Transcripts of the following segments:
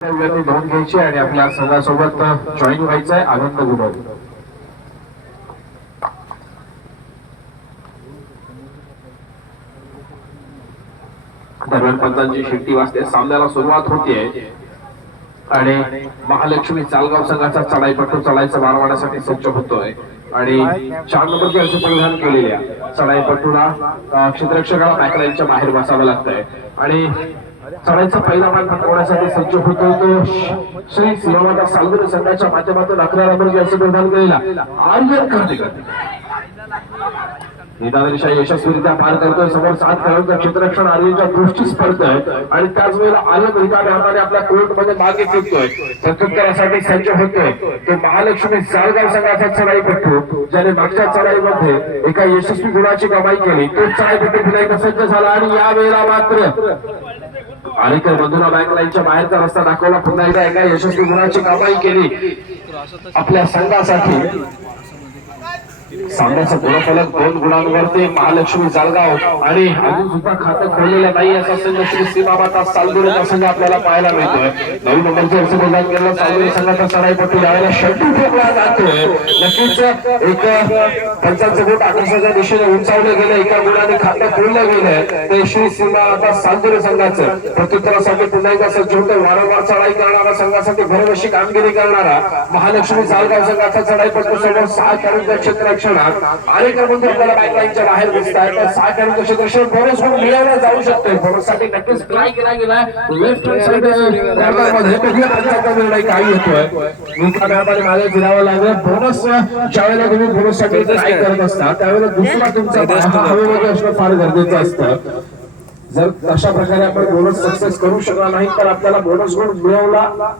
नोंद घ्यायची आणि आपल्या संघासोबत जॉईन व्हायचं आहे. आनंद गुरव दरम्यान पंचांची शिट्टी वाजते. सामन्याला सुरुवात होतीये आणि महालक्ष्मी चालगाव संघाचा चढाईपट्टू चढाईचा मारवाण्यासाठी सज्ज होतोय आणि 4 नंबरची अर्ज परिधान केलेल्या चढाईपट्टूला क्षेत्ररक्षकाला बॅकलाईनच्या बाहेर बसावं लागतंय आणि चढाईचा पहिला मान पटवण्यासाठी सज्ज होतो तो श्री सीमामाता सालगुरे संघाच्या माध्यमातून 11 नंबरची अर्ज परिधान केलेला आर्यन कर्तेकर निदानरेषा यशस्वीरित्या पार करतोय. समोर 7 खेळाडूंचा क्षेत्ररक्षण आर्यनच्या दृष्टी स्पर्धय आणि त्याच वेळेला आर्यन रिकाम्या हाताने आपल्या कोर्टमध्ये मागे फिरतोय. प्रत्युत्तरासाठी सज्ज होतोय तो महालक्ष्मी सालगाव संघाचा चढाईपट्टू ज्याने मागच्या चढाईमध्ये एका यशस्वी गुणाची कमाई केली. तो चढाईपट्टू पुन्हा एकदा सज्ज झाला आणि या वेळेला मात्र आरेकर बंधूंना बँक लाईनच्या बाहेरचा रस्ता दाखवला. पुन्हा एकदा एका यशस्वी गुणाची कमाई केली आपल्या संघासाठी. सामन्याचा गुणफलक 2 गुणांवरती महालक्ष्मी जालगाव आणि अजून सुद्धा खातं खोललेलं नाही असा संघ श्री सीमामाता सालगुरेचा संघ आपल्याला पाहायला मिळतोय. 9 नंबरचे अर्ज परिधान केलेला सालगुरे संघाचा चढाईपट्टू यावेळेला शट्टू ठोकला जातोय. नक्कीच एक पंचांचं बोट आकाशाच्या दिशेने उंचावले गेले. एका गुणाने खातं खोललं गेलं ते श्री सीमामाता सालगुरे संघाचं. प्रत्युत्तरासाठी पुन्हा एकदा सज्ज होतं. वारंवार चढाई करणारा संघासाठी भरवशी कामगिरी करणारा महालक्ष्मी जालगाव संघाचा चढाईपट्टू समोर 6 खेळाडूंच्या क्षेत्ररक्षणात आरेकर बंधू आपल्याला बॅकलाईनच्या बाहेर दिसताय. तर 6 खेळाडूंचं क्षेत्ररक्षण बोनस गुण मिळवला जाऊ शकतोय. बोनससाठी नक्कीच ट्राय केला गेला. लेफ्ट हँड साइड कॉर्नरमध्ये पहिल्या पंचाचा निर्णय काय येतोय निकालामध्ये मागे फिरावं लागेल. बोनस ज्यावेळेला तुम्ही बोनससाठी ट्राय करत असता त्यावेळेला दुसरा तुमचा हवेमध्ये असणं फार गरजेचं असतं. जर अशा प्रकारे आपण बोनस सक्सेस करू शकला नाही तर आपल्याला बोनस गुण मिळवला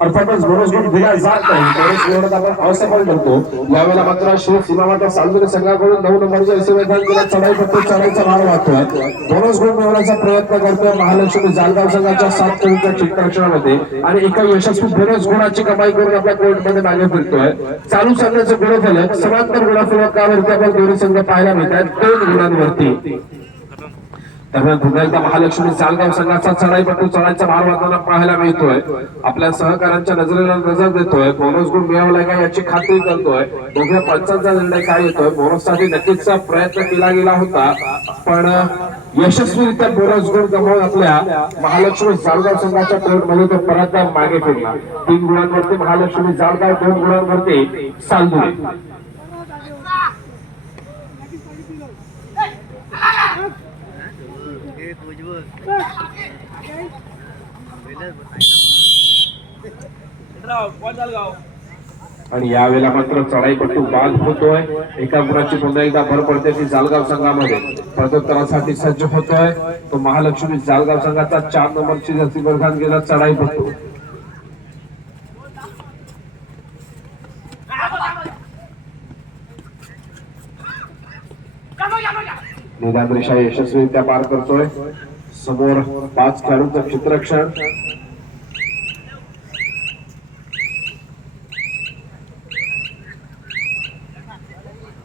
अर्थातच बोनस गुण दिला जात नाही. बोनस मिळवण्यात आपण असफल ठरतो. यावेळेला मात्र श्री सीमामाता सालगुरे संघाकडून 9 नंबरचे असे मैदान केला. चढाईपट्टू चढाईचा मार वाहतोय. बोनस गुण मिळवण्याचा प्रयत्न करतोय महालक्ष्मी जालगाव संघाच्या 7 खेळाडूंच्या क्षेत्ररक्षणामध्ये आणि एका यशस्वी बोनस गुणाची कमाई करून आपल्या कोर्टमध्ये मागे फिरतोय. चालू सामन्याचे गुणफलक समांतर गुणफलकावरती आपण दोन्ही संघ पाहायला मिळतात 2 गुणांवरती. दरम्यान पुन्हा एकदा महालक्ष्मी जालगाव संघाचा चढाईपट्टू चढाईचा मार वाहताना पाहायला मिळतोय. आपल्या सहकाऱ्यांच्या नजरेला नजर देतोय. बोनस गुण मिळवलाय का याची खात्री करतोय. दोघ्या पंचांचा निर्णय काय येतोय. बोनससाठी नक्कीच प्रयत्न केला गेला होता पण यशस्वीरित्या बोनस गुण गमावून आपल्या महालक्ष्मी जालगाव संघाच्या कोर्टमध्ये तो परत मागे फिरला. 3 गुणांवरती महालक्ष्मी जालगाव, 2 गुणांवरती सालगुरे. आणि यावेळेला मात्र चढाईपट्टू बाद होतोय. एका गुणाची पुन्हा एकदा भर पडते ती जालगाव संघामध्ये. प्रत्युत्तरासाठी सज्ज होतोय तो महालक्ष्मी जालगाव संघाचा 4 नंबरची जर्सी परिधान केला चढाईपट्टू. निदानरेषा यशस्वीरित्या पार करतोय. समोर 5 खेळाडूंचं क्षेत्ररक्षण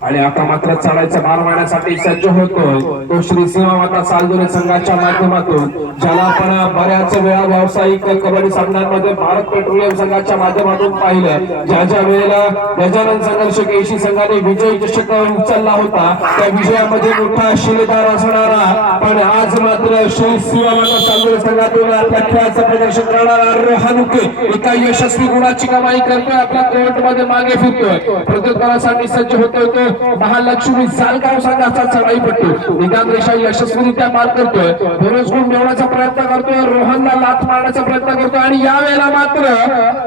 आणि आता मात्र चढाईचा मार मारण्यासाठी सज्ज होतोय तो श्री सीमामाता सालगुरे संघाच्या माध्यमातून ज्याला आपण बऱ्याच वेळा व्यावसायिक कबड्डी सामन्यांमध्ये भारत पेट्रोलियम संघाच्या माध्यमातून पाहिलं. ज्या वेळेला गजानन संघर्ष केशी संघाने विजय चषक उचलला होता त्या विजयामध्ये मोठा शिलेदार असणारा पण आज मात्र श्री सीमामाता सालगुरे संघातून आपल्या खेळाचं प्रदर्शन करणारा रोहानुके एका यशस्वी गुणाची कमाई करतोय. आपल्या कोर्टमध्ये मागे फिरतोय. प्रत्युत्तरासाठी सज्ज होतोय तो महालक्ष्मी जालगाव संघाचा चढाईपट्टू. निदानरेषा यशस्वीरित्या पार करतोय. बोनस गुण मिळवण्याचा प्रयत्न करतोय. रोहनला लाथ मारण्याचा प्रयत्न करतोय आणि यावेळेला मात्र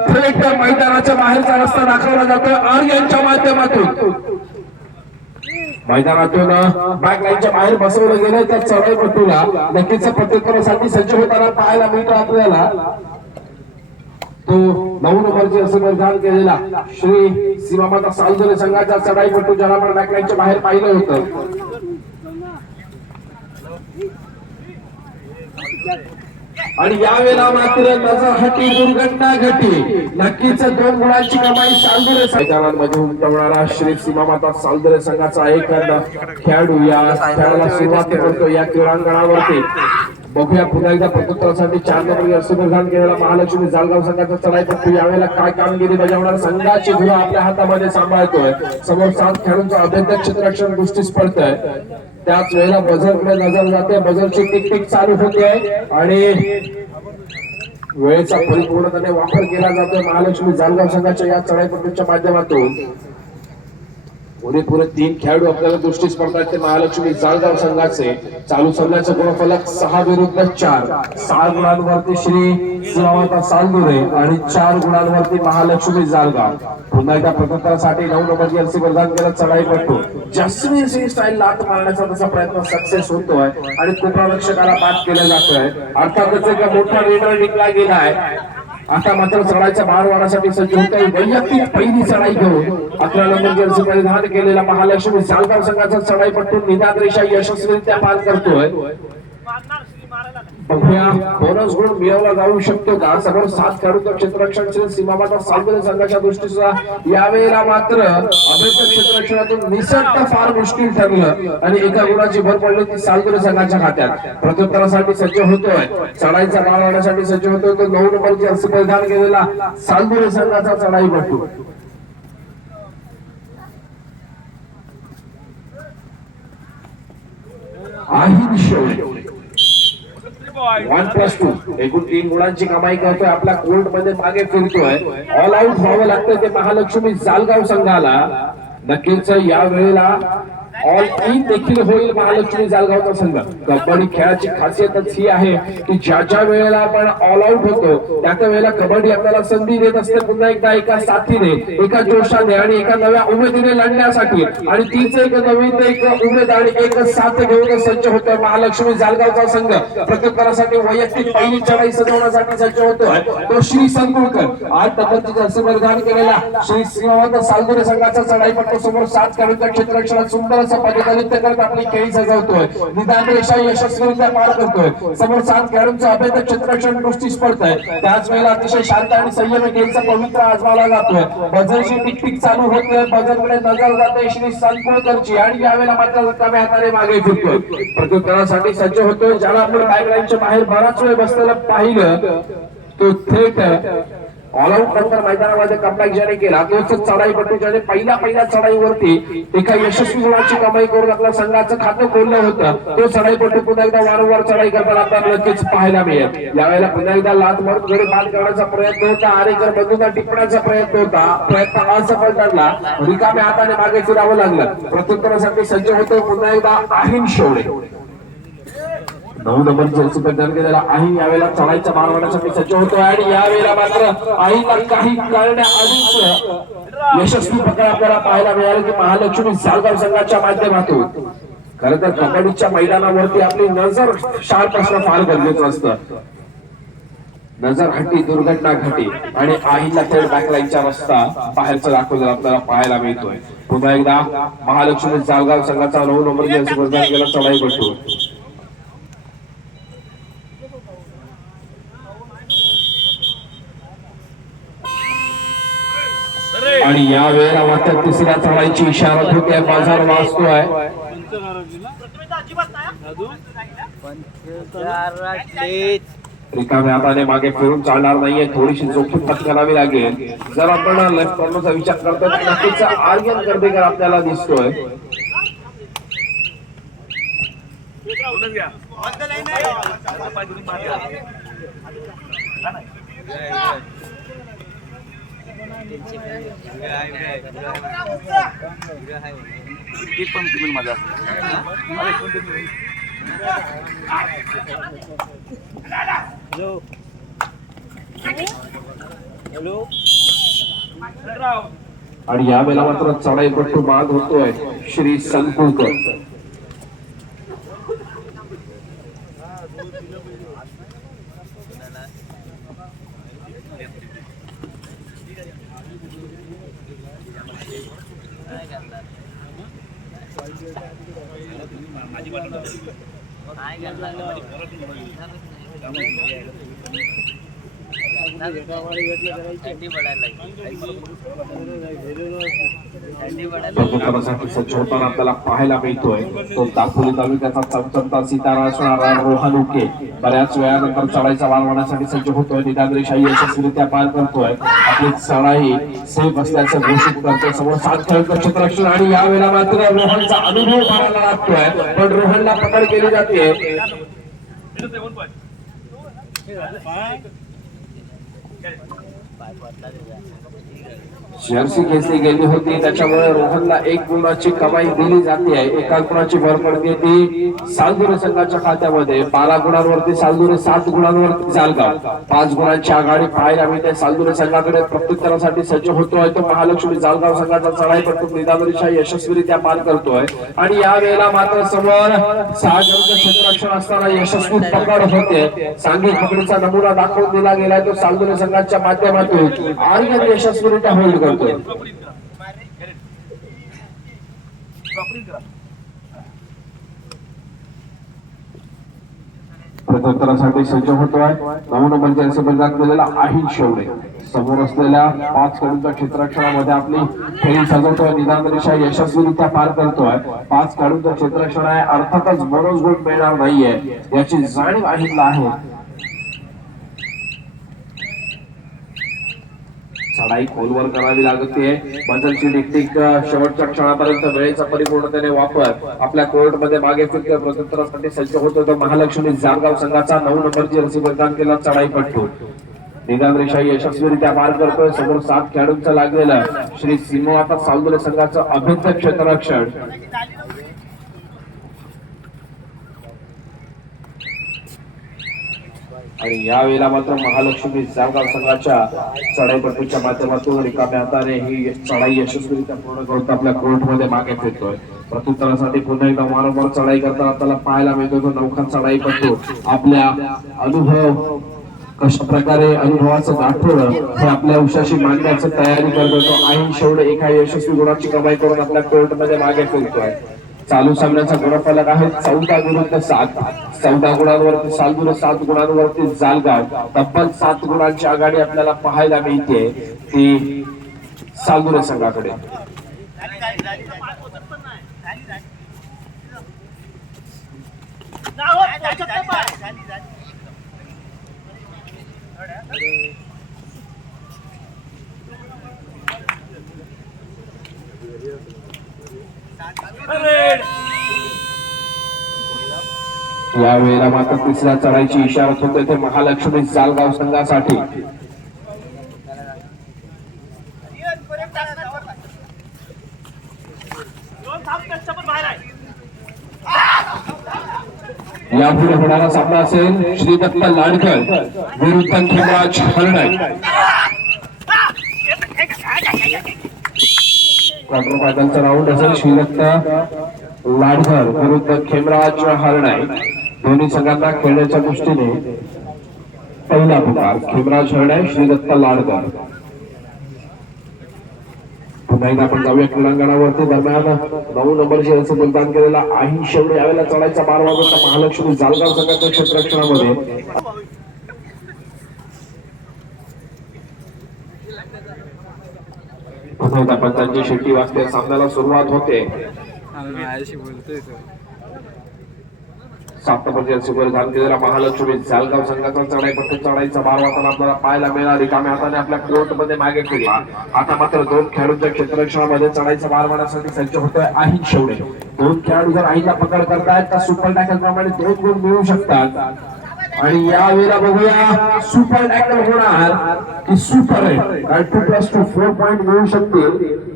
थेट मैदानाच्या बाहेरचा रस्ता दाखवला जातोय आर्यनच्या माध्यमातून. मैदानातून बॅक लाईनच्या बाहेर बसवलं गेलं त्या चढाईपट्टूला नक्कीच प्रत्युत्तरासाठी सज्ज होताना पाहायला मिळतो आपल्याला. तो 9 नंबरचे असे परिधान केलेला श्री सीमामाता सालगुरे संघाचा चढाईपट्टू ज्याला आपण बॅकलाईनच्या बाहेर पाहिलं होतं. आणि यावेळेला मात्र नजरहटी दुर्घटना घडली. नक्कीच 2 गुणांची कमाई सालगुरे मैदानांमध्ये उमटवणारा श्री सीमामाता सालगुरे संघाचा एक खेळाडू या खेळाला सुरुवात करतो या क्रीडांगणावरती. बघूया पुन्हा एकदा प्रत्युत्तरासाठी 4 नंबर जर्सी परिधान केलेला महालक्ष्मी जालगाव संघाचा चढाईपट्टू यावेळेला काय कामगिरी बजावणार संघाची धुरा आपल्या हातामध्ये सांभाळतोय समोर 7 खेळाडूंचा अभेद्य क्षेत्ररक्षण दृष्टीस पडतंय त्याच वेळेला बझरकडे नजर जाते बझरची टिक टिक चालू होते आणि वेळेचा परिपूर्णपणे वापर केला जातोय महालक्ष्मी जालगाव संघाच्या या चढाईपट्टूच्या माध्यमातून पुरे 3 खेळाडू आपल्याला दृष्टीस पडतात ते महालक्ष्मी जालगाव संघाचे चालू सामन्याचा गुणफलक 6 विरुद्ध 4 6 गुणांवरती श्री सीमामाता सालदुरे आणि 4 गुणांवरती महालक्ष्मी जालगाव पुन्हा एकदा प्रत्युत्तरासाठी 9 नंबर जर्सी प्रदान केला चढाईपट्टू जस्मिन सिंग स्टाईल लात मारण्याचा तसा प्रयत्न सक्सेस होतोय आणि कोपरारक्षकाला बाद केला जातोय अर्थातच एक मोठा निर्णय निघला गेलाय आता मात्र चढाईच्या भारवारासाठी सज्ज होत आहे वैयक्तिक पहिली चढाई घेऊन 11 नंबर जर्सी परिधान केलेला महालक्ष्मी जालगाव संघाचा चढाईपट्टू निदान रेषा यशस्वीरित्या पार करतोय बघूया बोनस गुण मिळवला जाऊ शकतो का समोर 7 खेळाडूंचं क्षेत्ररक्षण सीमामाता सालदुरे संघाच्या दृष्टीचा यावेळेला मात्र अभेद्य क्षेत्ररक्षणातून निसटणं फार मुश्किल ठरलं आणि एका गुणाची भर पडली ती सालदुरे संघाच्या खात्यात प्रत्युत्तरासाठी सज्ज होतोय चढाईचा मार वाढण्यासाठी सज्ज होतोय तो 9 नंबर जर्सी परिधान केलेला सालदुरे संघाचा चढाईपट्टू आहिन शेवटे 1+2 एकूण 3 गुणांची कमाई करतोय आपल्या कोर्ट मध्ये मागे फिरतोय ऑल आउट व्हावं लागतं ते महालक्ष्मी जालगाव संघाला नक्कीच या वेळेला ऑल इन देखील होईल महालक्ष्मी जालगावचा संघ कबड्डी खेळाची खासियतच ही आहे की ज्या ज्या वेळेला आपण ऑल आउट होतो त्या त्या वेळेला कबड्डी आपल्याला संधी देत असते पुन्हा एकदा एका साथीने एका जोशाने आणि एका नव्या उमेदीने लढण्यासाठी आणि तीच एक नवीन एक उमेद आणि एक साथ घेऊन सज्ज होतोय महालक्ष्मी जालगावचा संघ प्रत्युत्तरासाठी वैयक्तिक पहिली चढाई सजवण्यासाठी सज्ज होतोय तो श्री संकुळकर आज तब्बलची जर्सी परिधान केलेला श्री सीमामाता सालदुरे संघाचा चढाईपट्टू समोर 7 खेळाडूंच्या क्षेत्ररक्षणात सुंदर पदकालित करत आपली खेळी सजवतोय निदान रेषा यशस्वीरित्या पार करतोय समोर 7 खेळाडूंचं अभेद्य क्षेत्ररक्षण दृष्टीस पडतंय त्याच वेळेला अतिशय शांत आणि संयमी खेळीचा पवित्र आजमावला जातोय बझरची टिक टिक चालू होतोय बझरकडे नजर जाते श्री संकुळकरची आणि यावेळेला मात्र रिकाम्या हाताने मागे फिरतोय प्रत्युत्तरासाठी सज्ज होतोय ज्याला आपण बॅकलाईनच्या बाहेर बराच वेळ बसलेला पाहिलं तो थेट ऑल आउट नंतर मैदानामध्ये कमबॅक ज्याने केला तोच चढाईपट्टू ज्याने पहिल्या चढाईवरती एका यशस्वी गुणाची कमाई करून आपल्या संघाचं खातं खोललं होतं तो चढाईपट्टू पुन्हा एकदा वारंवार चढाई करताना आपल्याला नक्कीच पाहायला मिळेल यावेळेला पुन्हा एकदा लात मारून घरी बाद करण्याचा प्रयत्न होता आरेकर बंधूंना टिपण्याचा प्रयत्न असफल ठरला रिकाम्या हाताने मागे फिरावं लागलं प्रत्युत्तरासाठी सज्ज होतो पुन्हा एकदा आहिन शेवडे 9 नंबर जर्सी परिधान केलेला आही यावेळेला चढाईचा मार वाढण्यासाठी सज्ज होतोय आणि यावेळेला मात्र आहीला काही करण्याआधीच यशस्वी प्रकार आपल्याला पाहायला मिळालं की महालक्ष्मी जालगाव संघाच्या माध्यमातून खरं तर कबड्डीच्या मैदानावरती आपली नजर शार्प असणं फार गरजेचं असतं नजर हटी दुर्घटना घटी आणि आहीला थेट बॅकलाईनच्या रस्ता बाहेरचा दाखवलेला आपल्याला पाहायला मिळतोय पुन्हा एकदा महालक्ष्मी जालगाव संघाचा 9 नंबर जर्सी परिधान केलेला चढाईपट्टू आणि या वेळेला मात्र तिसऱ्या चढाईची इशारा होते बाजार वाचतोय रिकाम्या हाताने मागे फिरून चालणार नाहीये थोडीशी जोखीम पत्करावी लागेल जर आपण लेफ्ट कॉर्नरचा विचार करतो तर नक्कीच आर्यन कर्देकर आपल्याला दिसतोय माझा आणि या वेळेला मात्र चढाईपट्टू माग होतोय श्री संकुळकर सज्ज होताना आपल्याला पाहायला मिळतोय तो दापोली तालुक्याचा चमचमता सितारा असणारा रोहन उके बऱ्याच वेळानंतर चढाईचा वार वाढण्यासाठी सज्ज होतोय. निदानरेषाही यशस्वीरित्या पार करतोय. आपली चढाई सेफ असल्याचं घोषित करतोय. समोर 7 खेळाडूंचं क्षेत्ररक्षण आणि यावेळेला मात्र रोहनचा अनुभव पाहायला लागतोय पण रोहनला पकड केली जाते. जर्सी घेतली गेली होती त्याच्यामुळे रोहनला 1 गुणाची कमाई दिली जाते आहे. एका गुणाची भर पडते ती सालदुरे संघाच्या खात्यामध्ये. 12 गुणांवरती सालदुरे, 7 गुणांवरती जालगाव. 5 गुणांची आघाडी पाहायला मिळते सालदुरे संघाकडे. प्रत्युत्तरासाठी सज्ज होतोय तो महालक्ष्मी जालगाव संघाचा चढाईपट्टू निदानरेषा यशस्वीरित्या पार करतोय आणि या वेळेला मात्र समोर 6 जणांचं क्षेत्ररक्षण असताना यशस्वी पकड होते. सांघिक पकडीचा नमुना दाखवून दिला गेलाय तो सालदुरे संघाच्या माध्यमातून आर्यन यशस्वीरित्या होल्ड करतो. प्रत्युत्तरासाठी सज्ज होतोय 9 नंबरच्या बलिदान केलेला आहिल शेवडे. समोर असलेल्या 5 खेळाडूंच्या क्षेत्ररक्षणामध्ये आपली खेळी सजवतोय. निदानरेषा यशस्वीरित्या पार करतोय. 5 खेळाडूंचं क्षेत्ररक्षण आहे. अर्थातच बोनस गुण मिळणार नाहीये याची जाणीव आहिलला आहे. चढाई खोलवर करावी लागते. बदलची टिकटिक शेवटच्या क्षणापर्यंत वेळेचा परिपूर्णतेने वापर आपल्या कोर्टमध्ये मागे फिरतोय. प्रत्युत्तरासाठी सज्ज होतो तो महालक्ष्मी जालगाव संघाचा 9 नंबरची रसी बलिदान केला चढाईपट्टू. निदानरेषा यशस्वीरित्या पार करतोय. समोर 7 खेळाडूंचं लागलेलं श्री सिंहवाता सालदुरे संघाचं अभेद्य क्षेत्ररक्षण. आणि यावेळेला मात्र महालक्ष्मी जालगाव संघाच्या चढाईपट्टूच्या माध्यमातून रिकाम्या हाताने ही चढाई यशस्वीरित्या पूर्ण करून आपल्या कोर्टमध्ये मागे फिरतोय. प्रत्युत्तरासाठी पुन्हा एकदा वारंवार चढाई करताना आपल्याला पाहायला मिळतो तो नौखा चढाईपट्टू आपल्या अनुभव कशा प्रकारे अनुभवाचं गाठोडं हे आपल्या उशाशी मांडण्याची तयारी करतो. तो आईन शेवडे एका यशस्वी गुणाची कमाई करून आपल्या कोर्टमध्ये मागे फिरतोय. चालू सामन्याचा गुणफलक आहे 14 विरुद्ध 7. 14 गुणांवरती सालदुरे, 7 गुणांवरती जालगाव. तब्बल 7 गुणांची आघाडी आपल्याला पाहायला मिळते ती सालदुरे संघाकडे. यावेळेला मात्र तिसऱ्या चढाईची इशारत होते ते महालक्ष्मी जालगाव संघासाठी. यापुढे होणारा सामना असेल श्री दत्त लाडकर विरुद्ध खेमराज हरणाई. क्वार्टर फायनलचा राऊंड असेल श्रीदत्त लाडकर विरुद्ध खेमराज हरणाई. दोन्ही संघांना खेळण्याच्या दृष्टीने पहिला पुकार खेमराज हरणाई, श्रीदत्त लाडकर. पुन्हा एकदा आपण जाऊया क्रीडांगणावरती. दरम्यान 9 नंबरची रसी बलिदान केलेला आहिल शेवडे यावेळेला चढाईचा 12 वाजता महालक्ष्मी जालगाव संघाच्या क्षेत्ररक्षणामध्ये. पुन्हा एकदा पंचांची शिट्टी वाजते. सामन्याला सुरुवात होते. 7 नंबरची रसी बलिदान केलेला महालक्ष्मी जालगाव संघाचा चढाईपट्टू चढाईचा 12 वाजता आपल्याला पाहायला मिळाला. रिकाम्या हाताने आपल्या कोर्टमध्ये मागे फिरला. आता मात्र 2 खेळाडूंच्या क्षेत्ररक्षणामध्ये चढाईचा 12 वाजण्यासाठी सज्ज होतोय आहिल शेवडे. 2 खेळाडू जर आहिलला पकड करतायत तर सुपर टॅकल प्रमाणे 2 गुण मिळू शकतात. आणि यावेळेला बघूया सुपर टॅकल होणार की सुपर आहे. 2+2 4 पॉइंट मिळू शकतील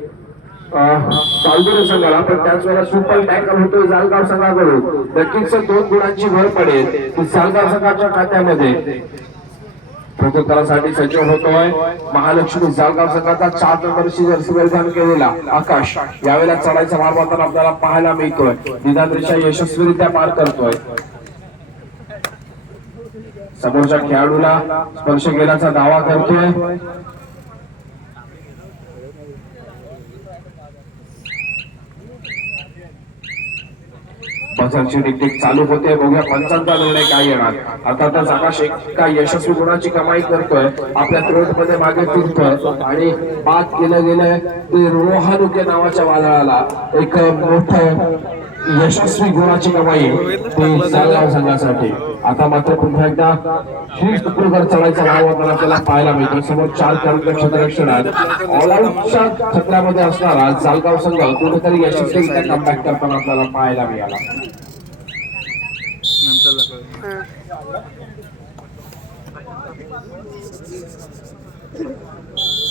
सालदुरे संघाला. पण त्याच वेळेला सुपर टॅकल होतोय जालगाव संघाकडून. नक्कीच 2 गुणांची भर पडेल ती जालगाव संघाच्या खात्यामध्ये. प्रत्युत्तरासाठी सज्ज होतोय महालक्ष्मी जालगाव संघाचा 4 नंबरची जर्सी बलिदान केलेला आकाश. यावेळेला चढाईचा मार मारताना आपल्याला पाहायला मिळतोय. निदानरेषा यशस्वीरित्या पार करतोय. समोरच्या खेळाडूला स्पर्श केल्याचा दावा करतोय. बझरची टिकटिक चालू होते. बघूया पंचांचा निर्णय काय येणार. अर्थातच आकाश एका यशस्वी गुणाची कमाई करतोय, आपल्या थ्रोट मध्ये मागे फिरतोय आणि बाद केलं गेलंय ते रोहानुके नावाच्या वादळाला. एक मोठं यशस्वी गुणाची कमाई ती सालगाव संघासाठी. आता मात्र पुन्हा एकदा श्री कुकुळकर चढायचा वाव आपल्याला पाहायला मिळतो. समोर 4 खेळाडूंच्या क्षेत्ररक्षणात ऑल आउटच्या खतऱ्यामध्ये असणारा सालगाव संघ कुठेतरी यशस्वीरित्या कमबॅक करताना आपल्याला पाहायला मिळाला.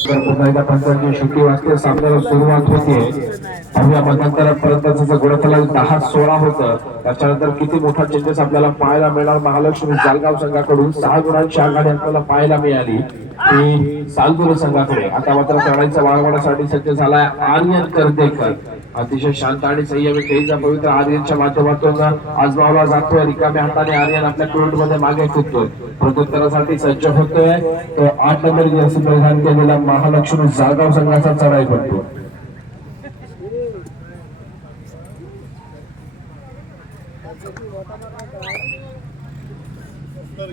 पुन्हा एकदा पंचांची शिट्टी वाजते, सामन्याला सुरुवात होते. अवघ्या मध्यंतरापर्यंतचं गुणफलक 10-16 होतं. त्याच्यानंतर किती मोठा चेंजेस आपल्याला पाहायला मिळणार. महालक्ष्मी जालगाव संघाकडून 6 गुणांची आघाडी आपल्याला पाहायला मिळाली ती सालदुरे संघाकडे. आता मात्र चढाईचा वाढवण्यासाठी सज्ज झालाय आर्यन करदेकर. अतिशय शांत आणि संयमी खेळीचा पवित्र आर्यनच्या माध्यमातून आजमावला जातोय. रिकाम्या हाताने आर्यन आपल्या कोर्ट मध्ये मागे फिरतोय, प्रत्युत्तरासाठी सज्ज होतोय. तो 8 नंबर जर्सी परिधान केलेला महालक्ष्मी जालगाव संघाचा चढाई पडतो.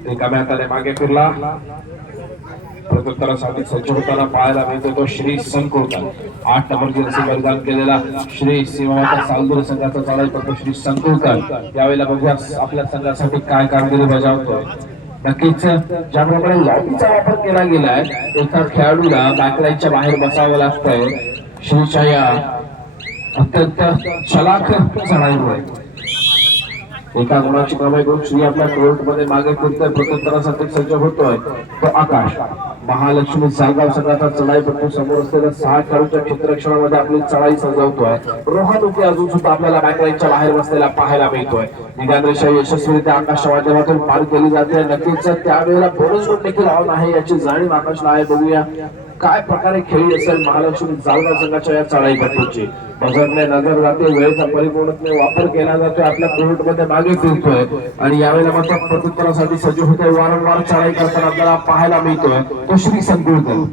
रिकाम्या हाताने मागे फिरला, प्रत्युत्तरासाठी सज्ज होताना पाहायला मिळतो तो श्री संकुळकर. 8 नंबर जर्सी परिधान केलेला श्री सीमावाता सालदुरे संघाचा चढाई पडतो श्री संकुळकर. यावेळेला बघूया आपल्या संघासाठी काय कामगिरी बजावतोय. नक्कीच ज्याप्रमाणे लॉबीचा वापर केला गेलाय, एका खेळाडूला बॅकलाईनच्या बाहेर बसावं लागतंय. श्रीच्या या अत्यंत चलाख चढाईमुळे एका गुणाची कमाई करून श्री आपल्या कोर्ट मध्ये मागे फिरतोय, प्रत्युत्तरासाठी सज्ज होतोय तो आकाश. महालक्ष्मी जालगाव संघाचा चढाई पडतो. समोर असलेल्या 6 खेळाडूंच्या क्षेत्ररक्षणामध्ये आपली चढाई सजवतोय. रोहानुके अजून सुद्धा आपल्याला बॅकलाईनच्या बाहेर बसलेला पाहायला मिळतोय. निदान रेषा यशस्वीरित्या आकाशच्या माध्यमातून पार केली जाते. नक्कीच त्यावेळेला बोनस गुण देखील ऑन आहे याची जाणीव आकाशला आहे. बघूया काय प्रकारे खेळी असेल महालक्ष्मी जालगाव संघाच्या या चढाई पट्टीची. बझरने नजर जाते, वेळेचा परिपूर्णपणे वापर केला जातोय, आपल्या कोर्ट मध्ये मागे फिरतोय आणि यावेळेला मात्र प्रत्युत्तरासाठी सज्ज होतोय. वारंवार चढाई करताना आपल्याला पाहायला मिळतोय तो श्री संकुळकर.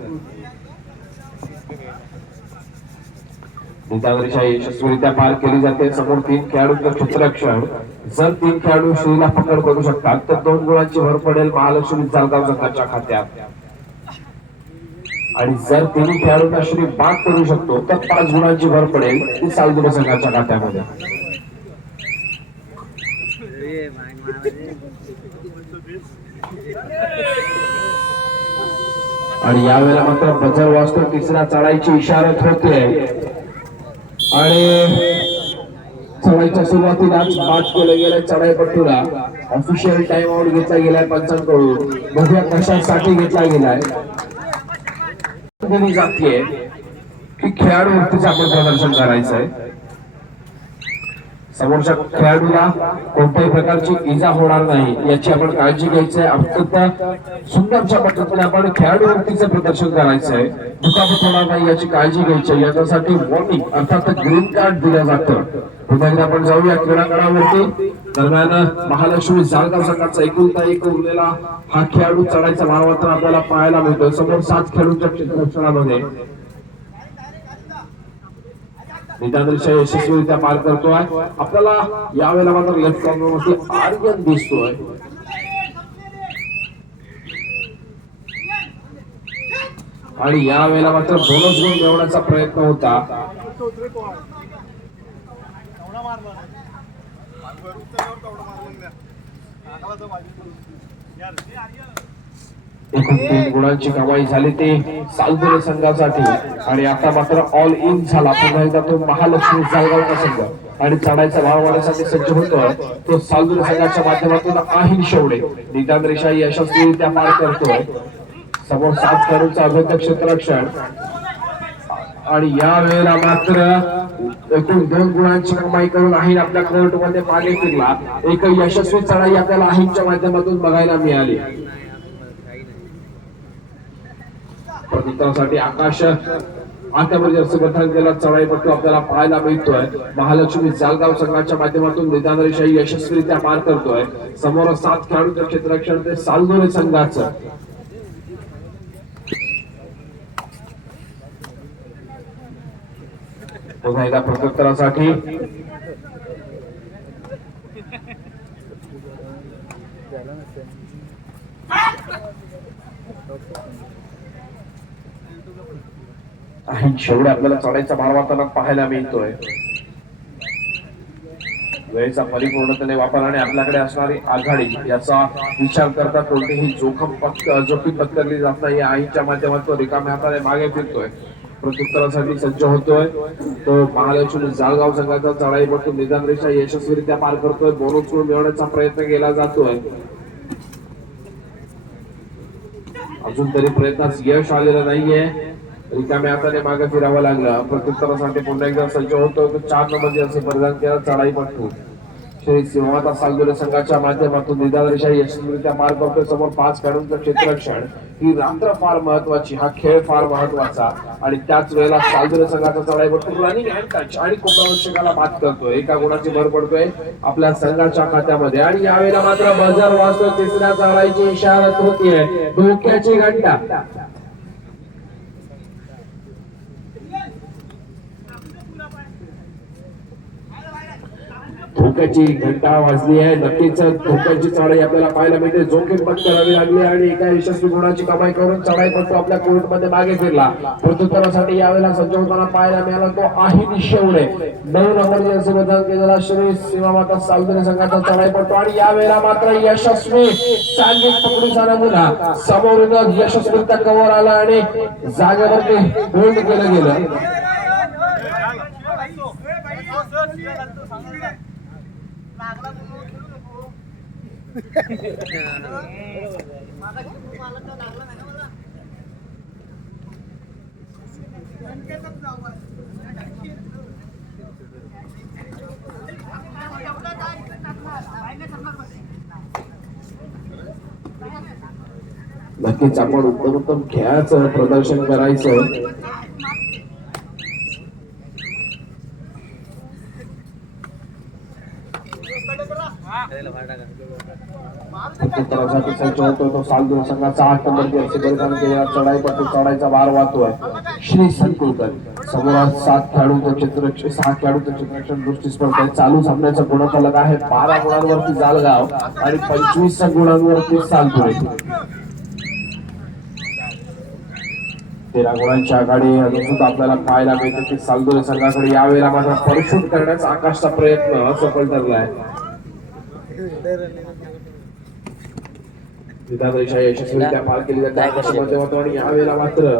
निदानरेषा यशस्वीरित्या पार केली जाते. समोर 3 खेळाडूंचं क्षेत्ररक्षण. जर 3 खेळाडू श्रीला पकड करू शकतात तर 2 गुणांची भर पडेल महालक्ष्मी जालगाव संघाच्या खात्यात. आणि जर 3 खेळाडूंना श्री बाद करू शकतो तर 5 गुणांची भर पडेल ती सालदुरे संघाच्या खात्यामध्ये. आणि यावेळेला मात्र बजर वाजतो, तिसऱ्या चढाईची इशारत होते आणि चढाईच्या सुरुवातीलाच बाद केलं गेलं चढाई पट्टूला. ऑफिशियल टाइम आउट घेतला गेलाय पंचांकडून. बघूया कशासाठी घेतला गेलाय. दिली जाते की खेळाडू वृत्तीचं आपण प्रदर्शन करायचंय. समोरच्या खेळाडूला कोणत्याही प्रकारची इजा होणार नाही याची आपण काळजी घ्यायची आहे. अत्यंत सुंदरच्या पद्धतीने आपण खेळाडू वृत्तीचं प्रदर्शन करायचंय. दुखापत होणार नाही याची काळजी घ्यायची आहे. याच्यासाठी वॉर्निंग अर्थात ग्रीन कार्ड दिलं जातं. पुन्हा एकदा आपण जाऊया क्रीडांगणावरती. दरम्यान महालक्ष्मी जालगाव संघाचा एकुलता एक उरलेला हा खेळाडू चढायचा मानवंतर आपल्याला पाहायला मिळतो. समोर 7 खेळाडूंच्या क्षेत्ररक्षणामध्ये निदानरेषा यशस्वीरित्या पार करतोय. आपल्याला यावेळेला मात्र लेफ्ट कॉर्नरमध्ये आर्यन दिसतोय. आणि यावेळेला मात्र बोनस गुण मिळवण्याचा प्रयत्न होता. एकूण 3 गुणांची कमाई झाली ते सालदुरे संघासाठी. आणि आता मात्र ऑल इन झाला पुन्हा एकदा तो महालक्ष्मी जालगावचा संघ. आणि चढाईचा भाव वाढवण्यासाठी सज्ज होतोय तो सालदुरे संघाच्या माध्यमातून आहिल शेवडे. निदान रेषा यशस्वीरित्या पार करतोय. समोर 7 खेळाडूंचं अभेद्य क्षेत्ररक्षण. आणि या वेळेला मात्र एकूण 2 गुणांची कमाई करून आहिल आपल्या कोर्ट मध्ये मागे फिरला. एक यशस्वी चढाई आपल्याला आहिलच्या माध्यमातून बघायला मिळाली. प्रत्युत्तरासाठी आकाश आत्यावर जर्सी परिधान केला चढाई पट्टू आपल्याला पाहायला मिळतोय. महालक्ष्मी जालगाव संघाच्या माध्यमातून निदान रेषा यशस्वीरित्या पार करतोय. समोर 7 खेळाडूंचं क्षेत्ररक्षण ते सालदुरे संघाचं. पुन्हा एकदा प्रत्युत्तरासाठी आणि शेवटी आपल्याला चढायचा भार वाहताना पाहायला मिळतोय. वेळेचा परिपूर्णतेने वापर आणि आपल्याकडे असणारी आघाडी याचा विचार करता कोणतीही जोखीम पत्करली जात नाही. आईच्या माध्यमातून रिकाम्या हाताने मागे फिरतोय, प्रत्युत्तरासाठी सज्ज होतोय. तो महालक्ष्मी जाळगाव संघाचा चढाईपटू निदान रेषा यशस्वीरित्या पार करतोय. बोनस गुण मिळवण्याचा प्रयत्न केला जातोय. अजून तरी प्रयत्नास यश आलेलं नाहीये. रिकाम्या हाताने मागे फिरावं लागलं. प्रत्युत्तरासाठी पुन्हा एकदा सज्ज होतो. 4 नंबर असे परिधान केला चढाईपटू श्री सिंहमाता सालदुरे संघाच्या माध्यमातून निदान रेषा यशस्वीरित्या पार करतोय. समोर 5 खेळाडूंचं क्षेत्ररक्षण. ही रात्र फार महत्वाची, हा खेळ फार महत्वाचा आणि त्याच वेळेला सालदुरे संघाचा चढाईपटू रनिंग हँड टच आणि कोपरावश्यकाला बात करतोय. एका गुणाची भर पडतोय आपल्या संघाच्या खात्यामध्ये आणि यावेळेला मात्र बजर वाजतोय. तिसऱ्या चढाईची इशारत होतीये. धोक्याची घंटा. धोक्याची घंटा वाजली आहे. नक्कीच धोक्याची चढाई आपल्याला पाहायला मिळते. जोखीम पत्करावी लागली आणि एका यशस्वी गुणाची कमाई करून चढाईपटू आपल्या कोर्टमध्ये मागे फिरला. प्रत्युत्तरासाठी यावेळेला सज्ज होताना पाहायला मिळाला तो आहे शेवडे. 9 नंबरचे असे बदल केलेला श्री सीमामाता सालदुरे संघाचा चढाईपटू आणि यावेळेला मात्र यशस्वी सांघिक पकडीचा नमुना समोरून यशस्वीरित्या कव्हर आला आणि जागेवरती होल्ड केलं गेलं. नक्कीच आपण उत्तम खेळाचं प्रदर्शन करायचं. प्रत्युत्तरासाठी सज्ज होतोय तो सालदुरे संघाचा 8 नंबर जर्सी परिधान केलेला चढाईपटू चढाईचा भार वाहतोय श्री संकुलकर. समोर 6 खेळाडूंचं चित्ररक्षण दृष्टी स्पर्धा चालू सामन्याचा गुणफलक आहे 12 गुणांवरती जालगाव आणि 25 गुणांवरती सालदुरे. 13 गुणांची आघाडी अजून सुद्धा आपल्याला पाहायला मिळते की सालदुरे संघाकडे यावेळेला मात्र परशूट करण्याचा आकाशचा प्रयत्न असफल ठरलाय. निदान रेषा यशस्वीरित्या पार केली जाते आकाशाच्या माध्यमातून आणि यावेळेला मात्र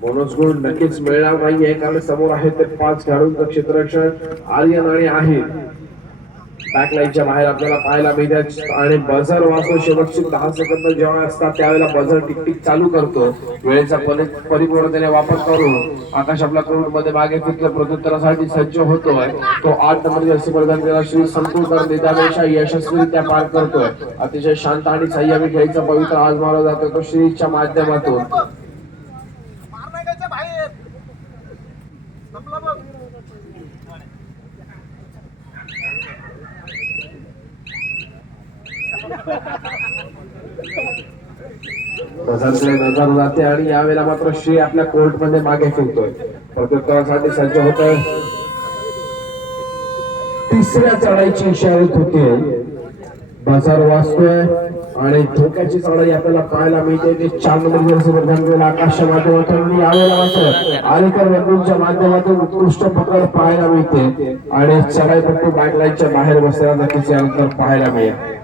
बोनस गुण नक्कीच मिळणार नाहीये कारण समोर आहे ते 5 खेळाडूंचं क्षेत्ररक्षण आर्यन आणि आहे. बॅकलाईनच्या बाहेर आपल्याला पाहायला मिळतात आणि बझर वाजतो. शेवटची 10 सेकंद जेव्हा असतात त्यावेळेला बझर टिकटिक चालू करतो. वेळेचा परिपूर्णतेने वापर करून आकाश आपल्या कोर्टमध्ये मागे फिरतो. प्रत्युत्तरासाठी सज्ज होतोय तो 8 नंबर जर्सी परिधान केलेला श्री संकुलकर निदान रेषा यशस्वीरित्या पार करतोय. अतिशय शांत आणि संयमी खेळीचा पवित्र आजमावला जातोय तो श्रीच्या माध्यमातून. नजर जाते आणि यावेळेला मात्र श्री आपल्या कोर्टमध्ये मागे फिरतोय. प्रत्युत्तरासाठी सज्ज होतोय. तिसऱ्या चढाईची इशारत होते. बाजार वाजतोय आणि धोक्याची चढाई आपल्याला पाहायला मिळते. ते 4 नंबर जर्सी परिधान केलेला आकाशच्या माध्यमातून यावेळेला मात्र आलेकर बंधूंच्या माध्यमातून उत्कृष्ट पकड पाहायला मिळते आणि चढाईपट्टू बॅकलाईनच्या बाहेर बसलेला नक्कीच यानंतर पाहायला मिळेल.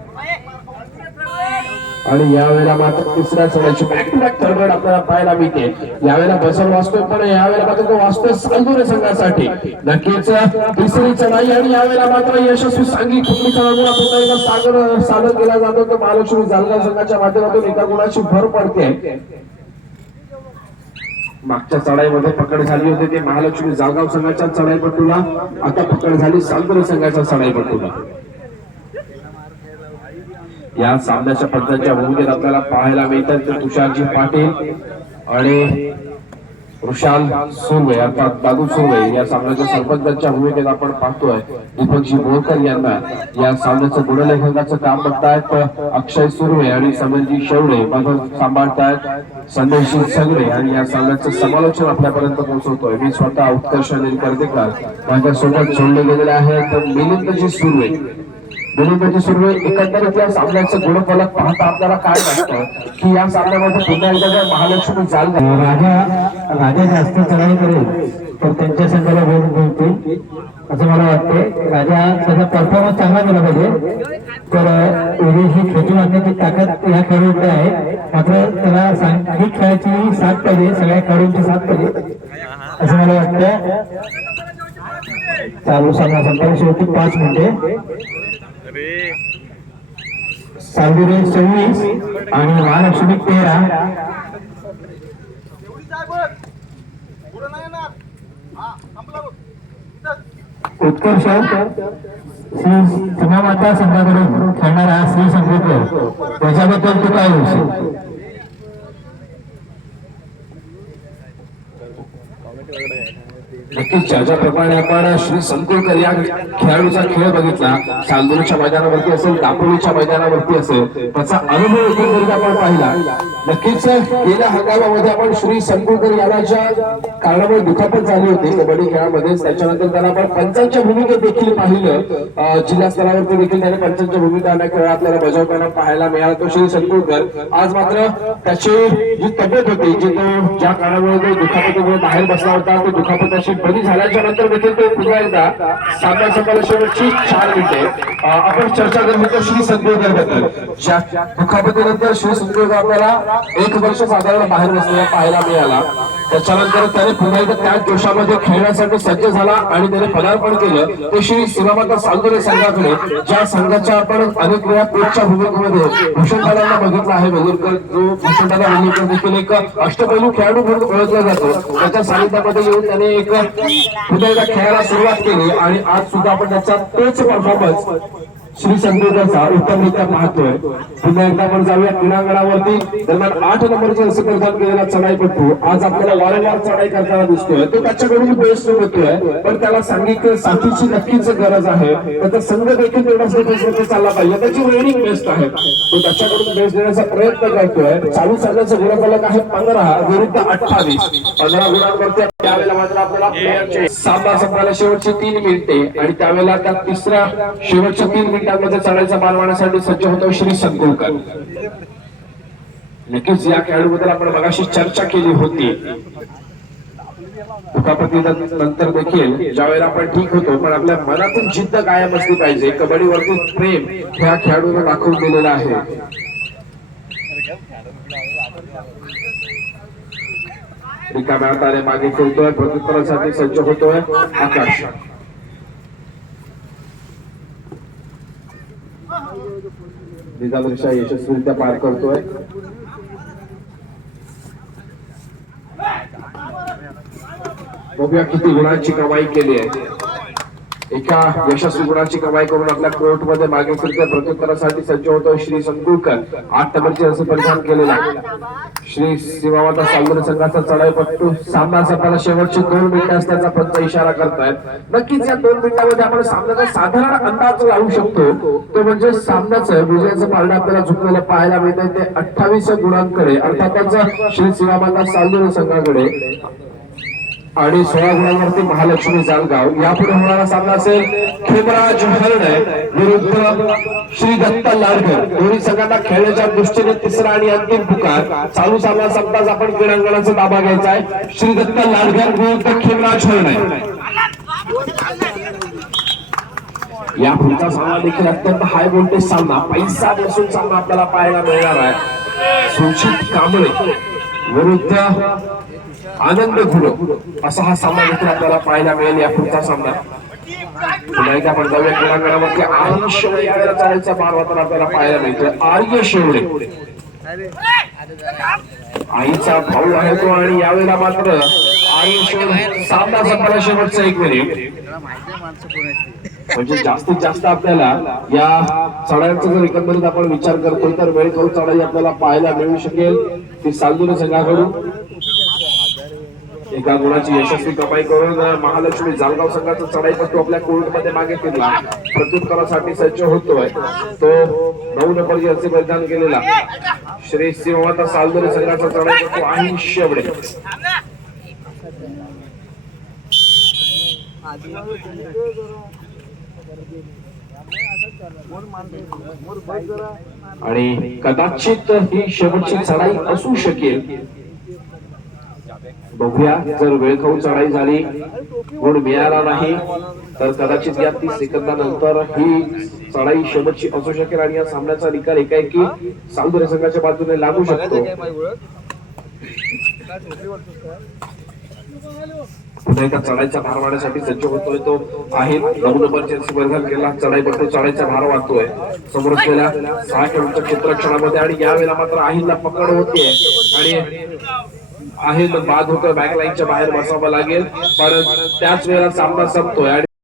आणि यावेळेला मात्र तिसऱ्या चढाईची बॅक टू बॅक थर्ड आपल्याला पाहायला मिळते. यावेळेला बसर वाचतोय पण यावेळेला मात्र तो वाचतोय सालदुरे संघासाठी. नक्कीच तिसरी चढाई आणि यावेळेला मात्र यशस्वी सांघिक कुटुंबीचा नमुना पुन्हा एकदा सादर केला जातो. तो महालक्ष्मी जालगाव संघाच्या माध्यमातून एका गुणाची भर पडते. मागच्या चढाईमध्ये पकड झाली होती ते महालक्ष्मी जालगाव संघाच्या चढाईपटूला. आता पकड झाली सालदुरे संघाच्या चढाईपटूला. या सामन्याच्या पद्धतीच्या भूमिकेत आपल्याला पाहायला मिळतात ते तुषारजी पाटील आणि वृषाल सुर्वे अर्थात बाबू सुर्वे या सामन्याच्या सरपंचांच्या भूमिकेत आपण पाहतोय. दीपकजी बोरकर यांना या सामन्याचं गुणलेखकाचं काम बघतायत अक्षय सुर्वे आणि समीरजी शेवडे. सांभाळतायत संदेशजी सगळे आणि या सामन्याचं समालोचन आपल्यापर्यंत पोहोचवतोय मी स्वतः उत्कर्ष निर्देकर. माझ्यासोबत जोडले गेलेले आहेत मिलिंदजी सुर्वे. गोलंदाजी सुरू आहे. एकंदरीत या सामन्याचं गुणफलक पाहता आपल्याला काय वाटतं की या सामन्यामध्ये पुन्हा एकदा जर महालक्ष्मी जालगा राजा जास्त चढाई करेल तर त्यांच्या संघाला गोल मिळतील असं मला वाटते. राजा त्याचा परफॉर्मन्स चांगला केला पाहिजे तर ही खेचून आणण्याची ताकद या खेळाडूकडे आहे. मात्र त्याला सांघिक खेळाची साथ पाहिजे, सगळ्या खेळाडूंची साथ पाहिजे असं मला वाटतं. चालू सामना संपला शेवटी 5 मिनिटे. सालगुरे 26 आणि महालक्ष्मी 13. उत्कर्ष श्री सीमामाता संघाकडून खेळणारा श्री संगीतकर त्याच्याबद्दल तू काय बोलशील? नक्कीच ज्या प्रमाणे आपण श्री संकुलकर या खेळाडूचा खेळ बघितला, चांदोलीच्या मैदानावरती असेल, दापोलीच्या मैदानावरती असेल, त्याचा अनुभव एकंदरीत आपण पाहिला. नक्कीच गेल्या हंगामामध्ये आपण श्री संकुलकर याला ज्या कारणामुळे दुखापत झाली होती कबड्डी खेळामध्ये, त्याच्यानंतर त्याला आपण पंचांच्या भूमिकेत देखील पाहिलं. जिल्हा स्तरावरती देखील त्याने पंचांच्या भूमिका अनेक वेळा आपल्याला बजावताना पाहायला मिळाला तो श्री संकुलकर. आज मात्र त्याची जी तब्येत होती, जी तो ज्या कारणामुळे तो दुखापतीमुळे बाहेर बसला होता, तो दुखापताशी बरी झाल्याच्या नंतर देखील तो पुन्हा एकदा सामना संपला शेवटची 4 मिनिटे आपण चर्चा करत होतो श्री संकुलकर बद्दल. दुखापतीनंतर श्री संकुलकर आपल्याला 1 वर्ष साधारण बाहेर बसलेला पाहायला मिळाला. त्याच्यानंतर त्याने पुन्हा एकदा त्याच जोशामध्ये खेळण्यासाठी सज्ज झाला आणि त्याने पदार्पण केलं ते श्री सीमामाता सालगुरे संघाकडे, ज्या संघाच्या आपण अनेक वेळा कोचच्या भूमिकेमध्ये भूषणदादांना बघितला आहे. वेलुरकर जो भूषणदादा वेलुरकर देखील एक अष्टपैलू खेळाडू म्हणून ओळखला जातो. त्याच्या सानिध्यामध्ये येऊन त्याने एक पुन्हा एकदा खेळायला सुरुवात केली आणि आज सुद्धा आपण त्याचा तोच परफॉर्मन्स श्री संकुलकरचा उत्तमरित्या पाहतोय. पुन्हा एकदा आपण जाऊया क्रीडांगणावरती. दरम्यान 8 नंबरचे असं प्रदान केलेला चढाईपटू आज आपल्याला वारंवार चढाई करताना दिसतोय. तो त्याच्याकडून बेस्ट होतोय, पण त्याला सांगिक साथीची नक्कीच गरज आहे. त्याचा संघ देखील तेवढाच बेस्ट चालला पाहिजे. त्याची रेडिंग बेस्ट आहे, तो त्याच्याकडून बेस्ट देण्याचा प्रयत्न करतोय. चालू सामन्याचं गुणफलक आहे 15 विरुद्ध 28. 15 गुणांवरती त्यावेळेला मात्र आपल्याला सामना संपला शेवटची 3 मिनिटे आणि त्यावेळेला त्या तिसऱ्या शेवटच्या 3 मिनिटांमध्ये चढाईचा मान मारण्यासाठी सज्ज होतो श्री संकुलकर. नक्कीच या खेळाडूबद्दल आपण मगाशी चर्चा केली होती. दुखापतीनंतर देखील ज्यावेळेला आपण ठीक होतो, पण आपल्या मनातून जिद्द कायम असली पाहिजे. कबड्डीवरती प्रेम ह्या खेळाडूने दाखवून दिलेलं आहे. रिकाम्या हाताने मागे खेळतोय, प्रत्युत्तरासाठी सज्ज होतोय आकाश. निजामशा यशस्वीरित्या पार करतोय. बघूया किती गुणांची कमाई केली आहे. एका यशस्वी गुणाची कमाई करून आपल्या कोर्ट मध्ये मागे फिरतोय. प्रत्युत्तरासाठी सज्ज होतोय श्री संकुलकर. 8 नंबरचे असं परिधान केलेला श्री सीमामाता सालगुरे संघाचा चढाईपटू सामना संपायला शेवटची 2 मिनिटे असल्याचा पंच इशारा करतायत. नक्कीच या 2 मिनिटांमध्ये आपण सामन्याचा साधारण अंदाज लावू शकतो. तो म्हणजे सामन्याचं विजयाचं पारडं आपल्याला झुकलेलं पाहायला मिळतंय ते 28 गुणांकडे, अर्थातच श्री सीमामाता सालगुरे संघाकडे, आणि 16 गुणांवरती महालक्ष्मी जालगाव. यापुढे होणारा सामना असेल खेमराज हरणे विरुद्ध श्री दत्त लाडकर. दोन्ही संघांना खेळण्याच्या दृष्टीने तिसरा आणि अंतिम पुकार. चालू सामना संपताच आपण क्रीडांगणाचा ताबा घ्यायचा आहे. श्री दत्त लाडकर विरुद्ध खेमराज हरणे. या पुढचा सामना देखील अत्यंत हाय व्होल्टेज सामना, पैसा बसून सामना आपल्याला पाहायला मिळणार आहे. सुचित कांबळे विरुद्ध आनंद गुरु असा हा सामना देखील आपल्याला पाहायला मिळेल. या पुढचा सामना पुन्हा एकदा आपण जाऊया क्रीडांगणावरती. आर्य शेवडे यावेळेला चालायचा मार वाटून आपल्याला पाहायला मिळतोय. आर्य शेवडे आईचा भाऊ आहे तो, आणि यावेळेला मात्र आर्य शेवडे सामना संपला शेवटचा 1 मिनिट. म्हणजे जास्तीत जास्त आपल्याला या चढाईचा जर एकंदरीत आपण विचार करतोय तर वेळेखाऊ चढाई आपल्याला पाहायला मिळू शकेल. ती सालगुरे संघाकडून एका गुणाची यशस्वी कमाई करून महालक्ष्मी जालगाव संघाचा चढाईपटू आपल्या कोर्टमध्ये मागे फिरला. प्रत्युत्तरासाठी सज्ज होतोय तो 9 नंबर जर्सी परिधान केलेला श्री सीमामाता सालगुरे संघाचा चढाईपटू आहे शेवडे. आणि कदाचित ही शेवटची चढाई असू शकेल. बघूया, जर वेळखाऊ चढाई झाली, गुण मिळाला नाही तर कदाचित या 30 सेकंदानंतर ही चढाई शेवटची असू शकेल आणि या सामन्याचा निकाल एकाएकी सालदुरे संघाच्या बाजूने लागू शकतो. पुन्हा एका चढाईचा भार वाढण्यासाठी सज्ज होतोय तो आहे 9 नंबरच्या स्पर्धा केला. चढाईपट्टू चढाईचा भार वाढतोय समोर असलेल्या 6 किलोमीटर क्षेत्ररक्षणामध्ये आणि यावेळेला मात्र आहिलला पकड होते आणि आहे बाद होतोय. बॅकलाईनच्या बाहेर बसावं लागेल पण त्याच वेळेला सामना संपतोय.